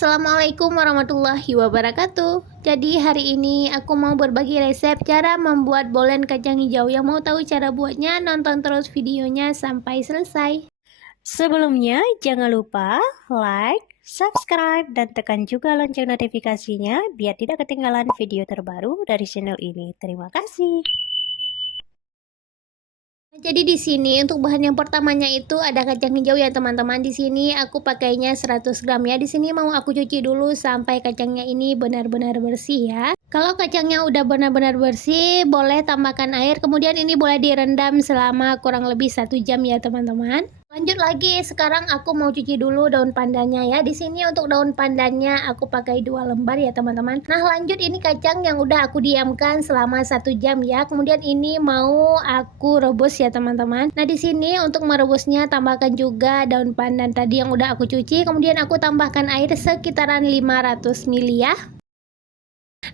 Assalamualaikum warahmatullahi wabarakatuh. Jadi hari ini aku mau berbagi resep cara membuat bolen kacang hijau. Yang mau tahu cara buatnya, nonton terus videonya sampai selesai. Sebelumnya, jangan lupa like, subscribe, dan tekan juga lonceng notifikasinya biar tidak ketinggalan video terbaru dari channel ini. Terima kasih. Jadi di sini untuk bahan yang pertamanya itu ada kacang hijau ya teman-teman. Di sini aku pakainya 100 gram ya. Di sini mau aku cuci dulu sampai kacangnya ini benar-benar bersih ya. Kalau kacangnya udah benar-benar bersih, boleh tambahkan air. Kemudian ini boleh direndam selama kurang lebih 1 jam ya teman-teman. Lanjut lagi, sekarang aku mau cuci dulu daun pandannya ya. Di sini untuk daun pandannya aku pakai 2 lembar ya teman-teman. Nah lanjut, ini kacang yang udah aku diamkan selama 1 jam ya. Kemudian ini mau aku rebus ya teman-teman. Nah di sini untuk merebusnya tambahkan juga daun pandan tadi yang udah aku cuci. Kemudian aku tambahkan air sekitaran 500 ml ya.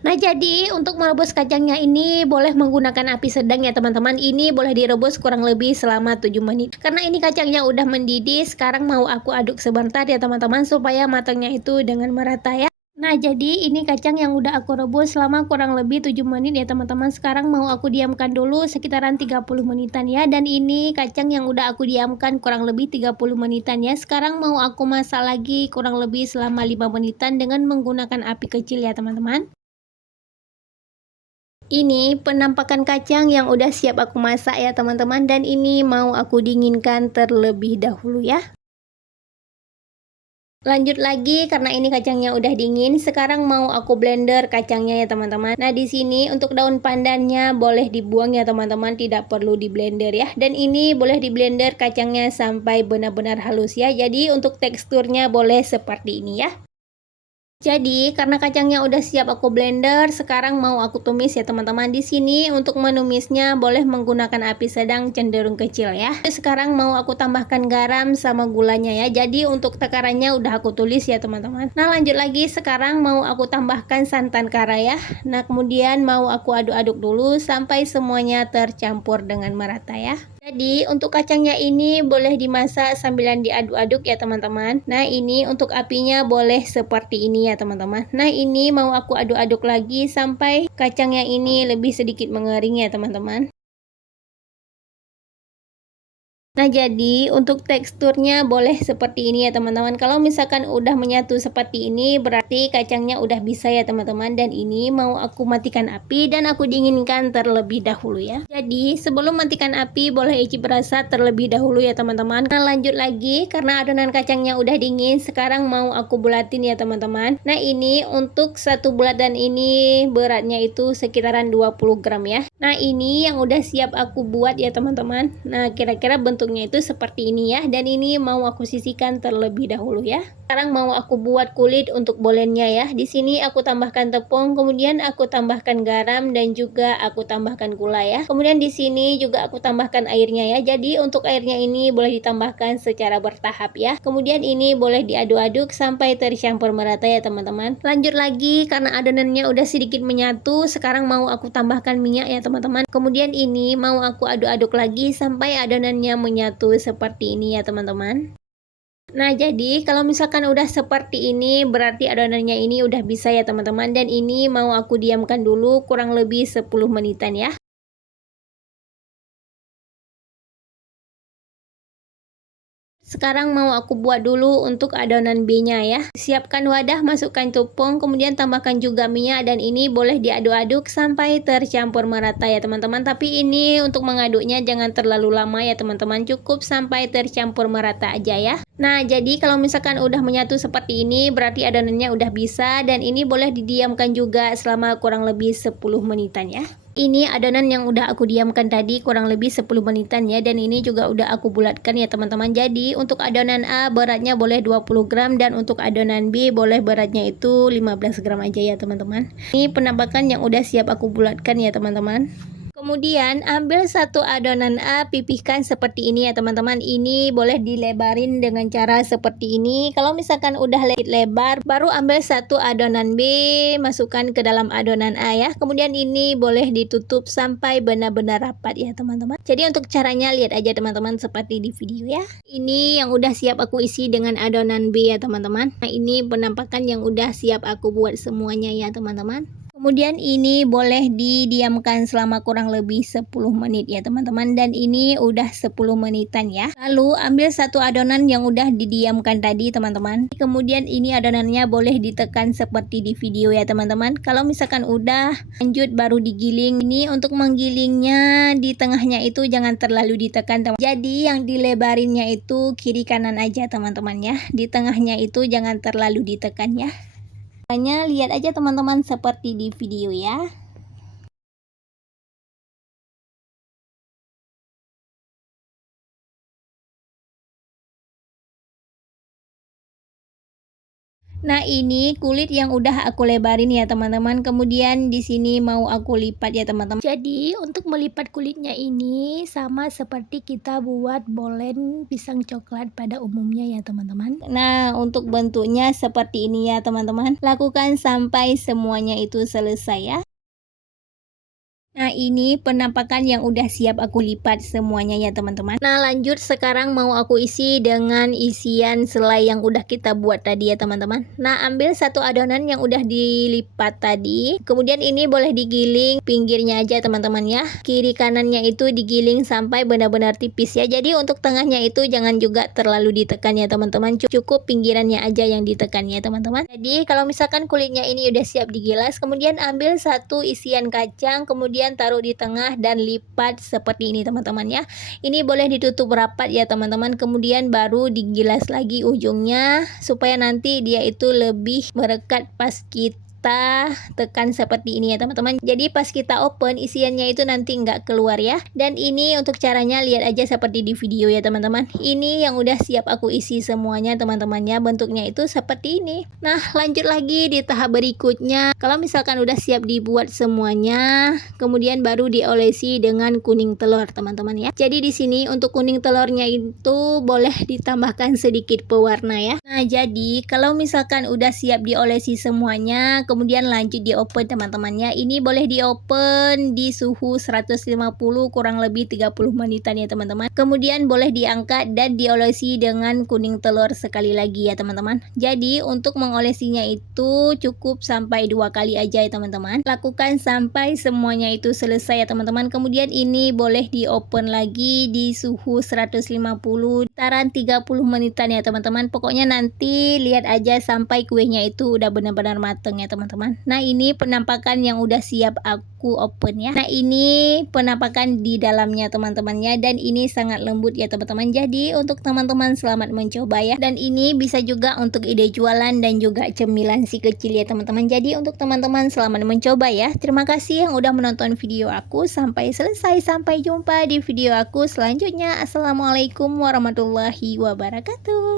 Nah jadi untuk merebus kacangnya ini boleh menggunakan api sedang ya teman-teman. Ini boleh direbus kurang lebih selama 7 menit. Karena ini kacangnya udah mendidih, sekarang mau aku aduk sebentar ya teman-teman supaya matangnya itu dengan merata ya. Nah jadi ini kacang yang udah aku rebus selama kurang lebih 7 menit ya teman-teman. Sekarang mau aku diamkan dulu sekitaran 30 menitan ya. Dan ini kacang yang udah aku diamkan kurang lebih 30 menitan ya. Sekarang mau aku masak lagi kurang lebih selama 5 menitan dengan menggunakan api kecil ya teman-teman. Ini penampakan kacang yang udah siap aku masak ya teman-teman, dan ini mau aku dinginkan terlebih dahulu ya. Lanjut lagi, karena ini kacangnya udah dingin, sekarang mau aku blender kacangnya ya teman-teman. Nah di sini untuk daun pandannya boleh dibuang ya teman-teman, tidak perlu di blender ya. Dan ini boleh di blender kacangnya sampai benar-benar halus ya. Jadi untuk teksturnya boleh seperti ini ya. Jadi karena kacangnya udah siap aku blender, sekarang mau aku tumis ya teman-teman. Di sini untuk menumisnya boleh menggunakan api sedang cenderung kecil ya. Sekarang mau aku tambahkan garam sama gulanya ya. Jadi untuk takarannya udah aku tulis ya teman-teman. Nah lanjut lagi, sekarang mau aku tambahkan santan kara ya. Nah kemudian mau aku aduk-aduk dulu sampai semuanya tercampur dengan merata ya. Jadi untuk kacangnya ini boleh dimasak sambilan diaduk-aduk ya teman-teman. Nah ini untuk apinya boleh seperti ini ya teman-teman. Nah ini mau aku aduk-aduk lagi sampai kacangnya ini lebih sedikit mengering ya teman-teman. Nah jadi untuk teksturnya boleh seperti ini ya teman-teman. Kalau misalkan udah menyatu seperti ini berarti kacangnya udah bisa ya teman-teman. Dan ini mau aku matikan api dan aku dinginkan terlebih dahulu ya. Jadi sebelum matikan api boleh icip rasa terlebih dahulu ya teman-teman. Nah lanjut lagi, karena adonan kacangnya udah dingin, sekarang mau aku bulatin ya teman-teman. Nah ini untuk satu bulatan ini beratnya itu sekitaran 20 gram ya. Nah ini yang udah siap aku buat ya teman-teman. Nah kira-kira bentuknya itu seperti ini ya. Dan ini mau aku sisihkan terlebih dahulu ya. Sekarang mau aku buat kulit untuk bolennya ya. Di sini aku tambahkan tepung, kemudian aku tambahkan garam dan juga aku tambahkan gula ya. Kemudian di sini juga aku tambahkan airnya ya. Jadi untuk airnya ini boleh ditambahkan secara bertahap ya. Kemudian ini boleh diaduk-aduk sampai tercampur merata ya teman-teman. Lanjut lagi, karena adonannya udah sedikit menyatu, sekarang mau aku tambahkan minyak ya teman-teman. Kemudian ini mau aku aduk-aduk lagi sampai adonannya menyatu seperti ini ya teman-teman. Nah jadi kalau misalkan udah seperti ini berarti adonannya ini udah bisa ya teman-teman. Dan ini mau aku diamkan dulu kurang lebih 10 menitan ya. Sekarang mau aku buat dulu untuk adonan B-nya ya. Siapkan wadah, masukkan tepung, kemudian tambahkan juga minyak, dan ini boleh diaduk-aduk sampai tercampur merata ya teman-teman. Tapi ini untuk mengaduknya jangan terlalu lama ya teman-teman, cukup sampai tercampur merata aja ya. Nah jadi kalau misalkan udah menyatu seperti ini berarti adonannya udah bisa, dan ini boleh didiamkan juga selama kurang lebih 10 menitan ya. Ini adonan yang udah aku diamkan tadi kurang lebih 10 menitan ya, dan ini juga udah aku bulatkan ya teman-teman. Jadi untuk adonan A beratnya boleh 20 gram dan untuk adonan B boleh beratnya itu 15 gram aja ya teman-teman. Ini penampakan yang udah siap aku bulatkan ya teman-teman. Kemudian ambil satu adonan A, pipihkan seperti ini ya teman-teman. Ini boleh dilebarin dengan cara seperti ini. Kalau misalkan udah lebar, baru ambil satu adonan B, masukkan ke dalam adonan A ya. Kemudian ini boleh ditutup sampai benar-benar rapat ya teman-teman. Jadi untuk caranya lihat aja teman-teman seperti di video ya. Ini yang udah siap aku isi dengan adonan B ya teman-teman. Nah ini penampakan yang udah siap aku buat semuanya ya teman-teman. Kemudian ini boleh didiamkan selama kurang lebih 10 menit ya teman-teman, dan ini udah 10 menitan ya. Lalu ambil satu adonan yang udah didiamkan tadi teman-teman. Kemudian ini adonannya boleh ditekan seperti di video ya teman-teman. Kalau misalkan udah, lanjut baru digiling. Ini untuk menggilingnya di tengahnya itu jangan terlalu ditekan teman. Jadi yang dilebarinnya itu kiri kanan aja teman-teman ya. Di tengahnya itu jangan terlalu ditekan ya. Caranya lihat aja teman-teman seperti di video ya. Nah, ini kulit yang udah aku lebarin ya teman-teman. Kemudian di sini mau aku lipat ya teman-teman. Jadi, untuk melipat kulitnya ini sama seperti kita buat bolen pisang coklat pada umumnya ya teman-teman. Nah, untuk bentuknya seperti ini ya teman-teman. Lakukan sampai semuanya itu selesai ya. Nah ini penampakan yang udah siap aku lipat semuanya ya teman-teman. Nah lanjut sekarang mau aku isi dengan isian selai yang udah kita buat tadi ya teman-teman. Nah ambil satu adonan yang udah dilipat tadi. Kemudian ini boleh digiling pinggirnya aja teman-teman ya. Kiri kanannya itu digiling sampai benar-benar tipis ya. Jadi untuk tengahnya itu jangan juga terlalu ditekan ya teman-teman. Cukup pinggirannya aja yang ditekan ya teman-teman. Jadi kalau misalkan kulitnya ini udah siap digilas, kemudian ambil satu isian kacang, kemudian taruh di tengah dan lipat seperti ini teman-teman ya. Ini boleh ditutup rapat ya teman-teman, kemudian baru digilas lagi ujungnya supaya nanti dia itu lebih merekat pas kita tekan seperti ini ya teman-teman. Jadi pas kita open isiannya itu nanti nggak keluar ya. Dan ini untuk caranya lihat aja seperti di video ya teman-teman. Ini yang udah siap aku isi semuanya teman-temannya, bentuknya itu seperti ini. Nah lanjut lagi di tahap berikutnya. Kalau misalkan udah siap dibuat semuanya, kemudian baru diolesi dengan kuning telur teman-teman ya. Jadi di sini untuk kuning telurnya itu boleh ditambahkan sedikit pewarna ya. Nah jadi kalau misalkan udah siap diolesi semuanya, kemudian lanjut di open teman-temannya. Ini boleh di open di suhu 150 kurang lebih 30 menitan ya teman-teman. Kemudian boleh diangkat dan diolesi dengan kuning telur sekali lagi ya teman-teman. Jadi untuk mengolesinya itu cukup sampai 2 kali aja ya teman-teman. Lakukan sampai semuanya itu selesai ya teman-teman. Kemudian ini boleh di open lagi di suhu 150 taran 30 menitan ya teman-teman. Pokoknya nanti lihat aja sampai kuenya itu udah benar-benar mateng ya teman-teman. Nah ini penampakan yang udah siap aku open ya. Nah ini penampakan di dalamnya teman-temannya, dan ini sangat lembut ya teman-teman. Jadi untuk teman-teman selamat mencoba ya. Dan ini bisa juga untuk ide jualan dan juga cemilan si kecil ya teman-teman. Jadi untuk teman-teman selamat mencoba ya. Terima kasih yang udah menonton video aku sampai selesai. Sampai jumpa di video aku selanjutnya. Assalamualaikum warahmatullahi wabarakatuh.